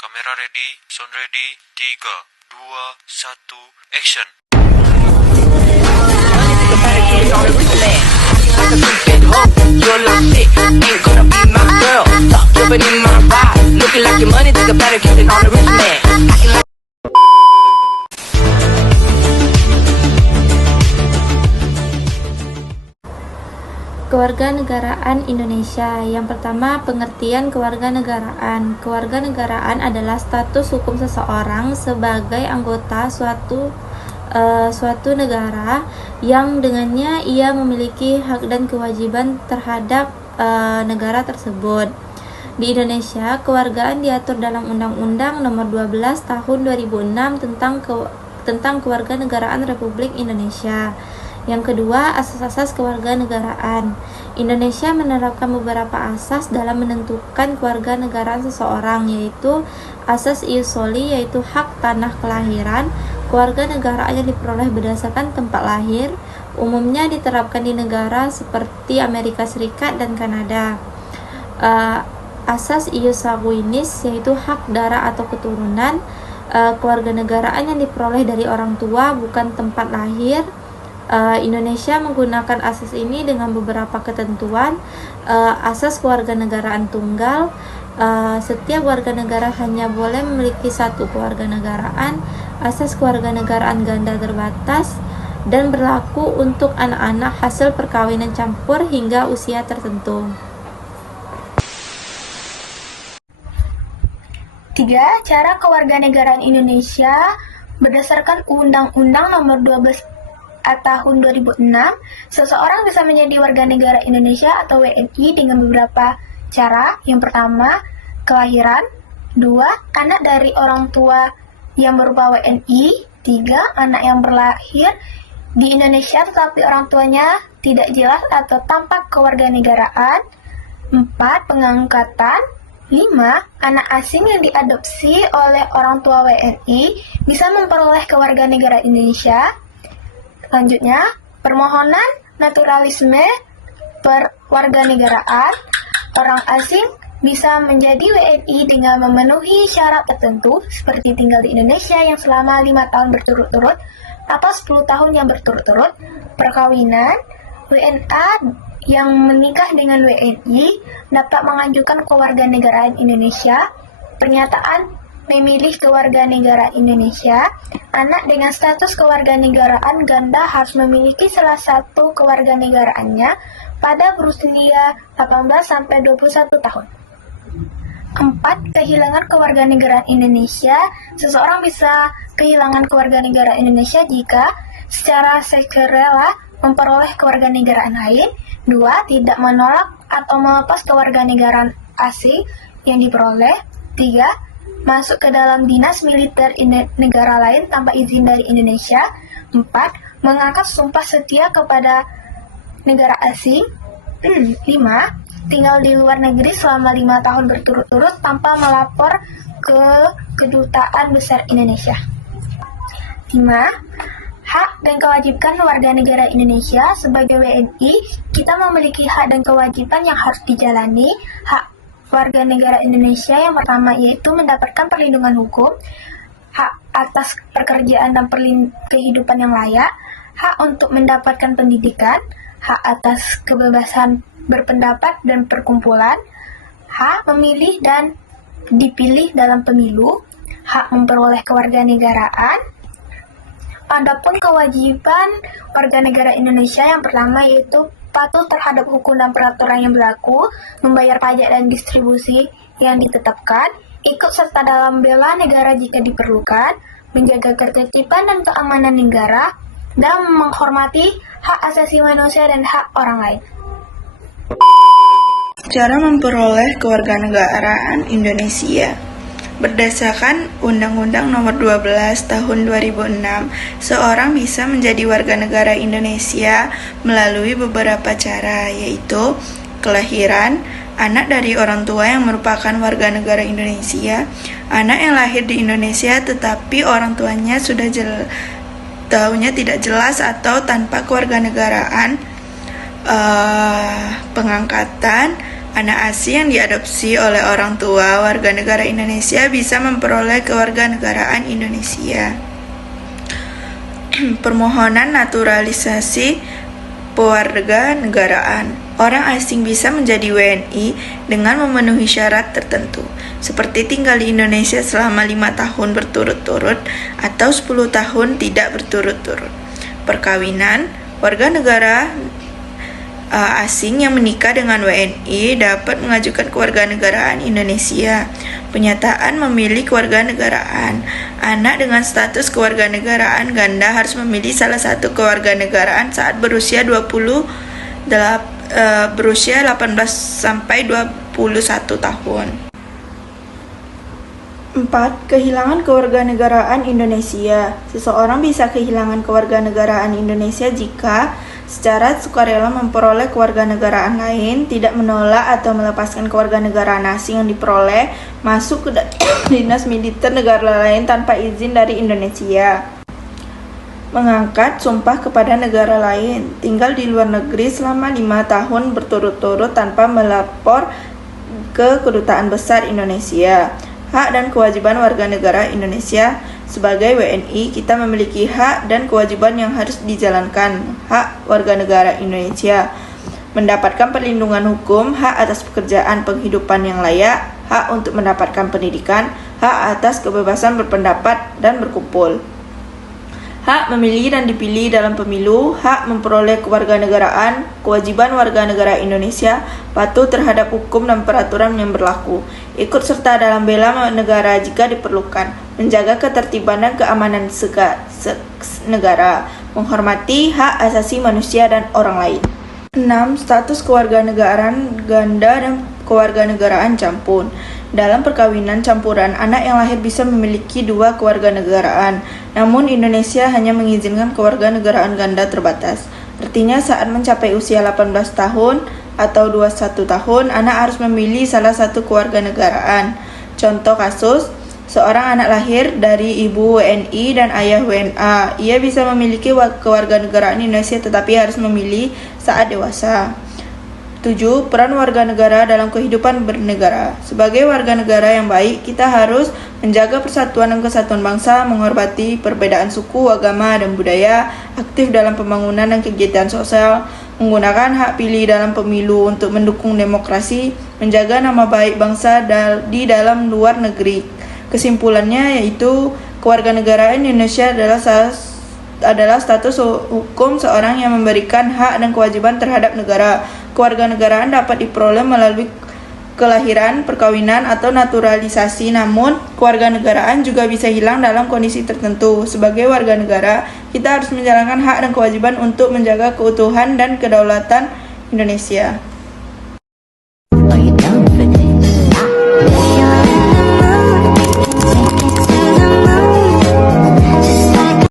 kamera ready, sound ready, 3, 2, 1, action. You're like it, ain't gonna be my girl. Stop jumping in my ride. Looking like your money, think I better keep it on the rich man. Kewarganegaraan Indonesia. Yang pertama, pengertian kewarganegaraan. Kewarganegaraan adalah status hukum seseorang sebagai anggota suatu negara yang dengannya ia memiliki hak dan kewajiban terhadap negara tersebut. Di Indonesia, kewargaan diatur dalam Undang-Undang Nomor 12 Tahun 2006 tentang Kewarganegaraan Republik Indonesia. Yang kedua, asas-asas kewarganegaraan. Indonesia menerapkan beberapa asas dalam menentukan kewarganegaraan seseorang, yaitu asas ius soli, yaitu hak tanah kelahiran. Kewarganegaraan yang diperoleh berdasarkan tempat lahir umumnya diterapkan di negara seperti Amerika Serikat dan Kanada. Asas ius sanguinis, yaitu hak darah atau keturunan. Kewarganegaraan yang diperoleh dari orang tua, bukan tempat lahir. Indonesia menggunakan asas ini dengan beberapa ketentuan. Asas kewarganegaraan tunggal, setiap warga negara hanya boleh memiliki satu kewarganegaraan. Asas kewarganegaraan ganda terbatas dan berlaku untuk anak-anak hasil perkawinan campur hingga usia tertentu. 3. Cara kewarganegaraan Indonesia berdasarkan Undang-Undang Nomor 12 Tahun 2006, seseorang bisa menjadi warga negara Indonesia atau WNI dengan beberapa cara. Yang pertama, kelahiran. 2. Anak dari orang tua yang berupa WNI. 3. Anak yang berlahir di Indonesia tetapi orang tuanya tidak jelas atau tanpa kewarganegaraan. 4. Pengangkatan. 5. Anak asing yang diadopsi oleh orang tua WNI bisa memperoleh kewarganegaraan Indonesia. Selanjutnya, permohonan naturalisme perwarganegaraan. Orang asing bisa menjadi WNI dengan memenuhi syarat tertentu seperti tinggal di Indonesia yang selama 5 tahun berturut-turut atau 10 tahun yang berturut-turut. Perkawinan, WNA yang menikah dengan WNI dapat mengajukan kewarganegaraan Indonesia. Pernyataan memilih kewarganegaraan Indonesia. Anak dengan status kewarganegaraan ganda harus memiliki salah satu kewarganegaraannya pada berusia 18 sampai 21 tahun. 4. Kehilangan kewarganegaraan Indonesia. Seseorang bisa kehilangan kewarganegaraan Indonesia jika secara sukarela memperoleh kewarganegaraan lain. 2. Tidak menolak atau melepas kewarganegaraan asing yang diperoleh. 3. Masuk ke dalam dinas militer negara lain tanpa izin dari Indonesia. 4. Mengangkat sumpah setia kepada negara asing. 5. Tinggal di luar negeri selama 5 tahun berturut-turut tanpa melapor ke Kedutaan Besar Indonesia. 5. Hak dan kewajiban warga negara Indonesia. Sebagai WNI, kita memiliki hak dan kewajiban yang harus dijalani. Hak warga negara Indonesia yang pertama yaitu mendapatkan perlindungan hukum, hak atas pekerjaan dan kehidupan yang layak, hak untuk mendapatkan pendidikan, hak atas kebebasan berpendapat dan perkumpulan, hak memilih dan dipilih dalam pemilu, hak memperoleh kewarganegaraan. Adapun kewajiban warga negara Indonesia yang pertama yaitu patuh terhadap hukum dan peraturan yang berlaku, membayar pajak dan distribusi yang ditetapkan, ikut serta dalam bela negara jika diperlukan, menjaga ketertiban dan keamanan negara, dan menghormati hak asasi manusia dan hak orang lain. Cara memperoleh kewarganegaraan Indonesia. Berdasarkan Undang-Undang Nomor 12 Tahun 2006, seorang bisa menjadi warga negara Indonesia melalui beberapa cara, yaitu kelahiran, anak dari orang tua yang merupakan warga negara Indonesia, anak yang lahir di Indonesia tetapi orang tuanya sudah tahunnya tidak jelas atau tanpa kewarganegaraan, pengangkatan, anak asing yang diadopsi oleh orang tua warga negara Indonesia bisa memperoleh kewarganegaraan Indonesia. Permohonan naturalisasi pewarganegaraan. Orang asing bisa menjadi WNI dengan memenuhi syarat tertentu, seperti tinggal di Indonesia selama 5 tahun berturut-turut atau 10 tahun tidak berturut-turut. Perkawinan, warga negara asing yang menikah dengan WNI dapat mengajukan kewarganegaraan Indonesia. Penyataan memilih kewarganegaraan. Anak dengan status kewarganegaraan ganda harus memilih salah satu kewarganegaraan saat berusia 18 sampai 21 tahun. 4. Kehilangan kewarganegaraan Indonesia. Seseorang bisa kehilangan kewarganegaraan Indonesia jika secara sukarela memperoleh kewarganegaraan lain, tidak menolak atau melepaskan kewarganegaraan asing yang diperoleh, masuk ke dinas militer negara lain tanpa izin dari Indonesia, mengangkat sumpah kepada negara lain, tinggal di luar negeri selama 5 tahun berturut-turut tanpa melapor ke Kedutaan Besar Indonesia. Hak dan kewajiban warga negara Indonesia. Sebagai WNI, kita memiliki hak dan kewajiban yang harus dijalankan. Hak warga negara Indonesia mendapatkan perlindungan hukum, hak atas pekerjaan penghidupan yang layak, hak untuk mendapatkan pendidikan, hak atas kebebasan berpendapat dan berkumpul, hak memilih dan dipilih dalam pemilu, hak memperoleh kewarganegaraan, kewajiban warga negara Indonesia patuh terhadap hukum dan peraturan yang berlaku, ikut serta dalam bela negara jika diperlukan, menjaga ketertiban dan keamanan negara, menghormati hak asasi manusia dan orang lain. 6. Status kewarganegaraan ganda dan kewarganegaraan campur. Dalam perkawinan campuran, anak yang lahir bisa memiliki 2 kewarganegaraan. Namun Indonesia hanya mengizinkan kewarganegaraan ganda terbatas. Artinya saat mencapai usia 18 tahun atau 21 tahun, anak harus memilih salah satu kewarganegaraan. Contoh kasus, seorang anak lahir dari ibu WNI dan ayah WNA. Ia bisa memiliki kewarganegaraan Indonesia tetapi harus memilih saat dewasa. 7. Peran warga negara dalam kehidupan bernegara. Sebagai warga negara yang baik, kita harus menjaga persatuan dan kesatuan bangsa, menghormati perbedaan suku, agama, dan budaya, aktif dalam pembangunan dan kegiatan sosial, menggunakan hak pilih dalam pemilu untuk mendukung demokrasi, menjaga nama baik bangsa di dalam luar negeri. Kesimpulannya yaitu kewarganegaraan Indonesia adalah status hukum seorang yang memberikan hak dan kewajiban terhadap negara. Kewarganegaraan dapat diperoleh melalui kelahiran, perkawinan, atau naturalisasi. Namun, kewarganegaraan juga bisa hilang dalam kondisi tertentu. Sebagai warga negara, kita harus menjalankan hak dan kewajiban untuk menjaga keutuhan dan kedaulatan Indonesia.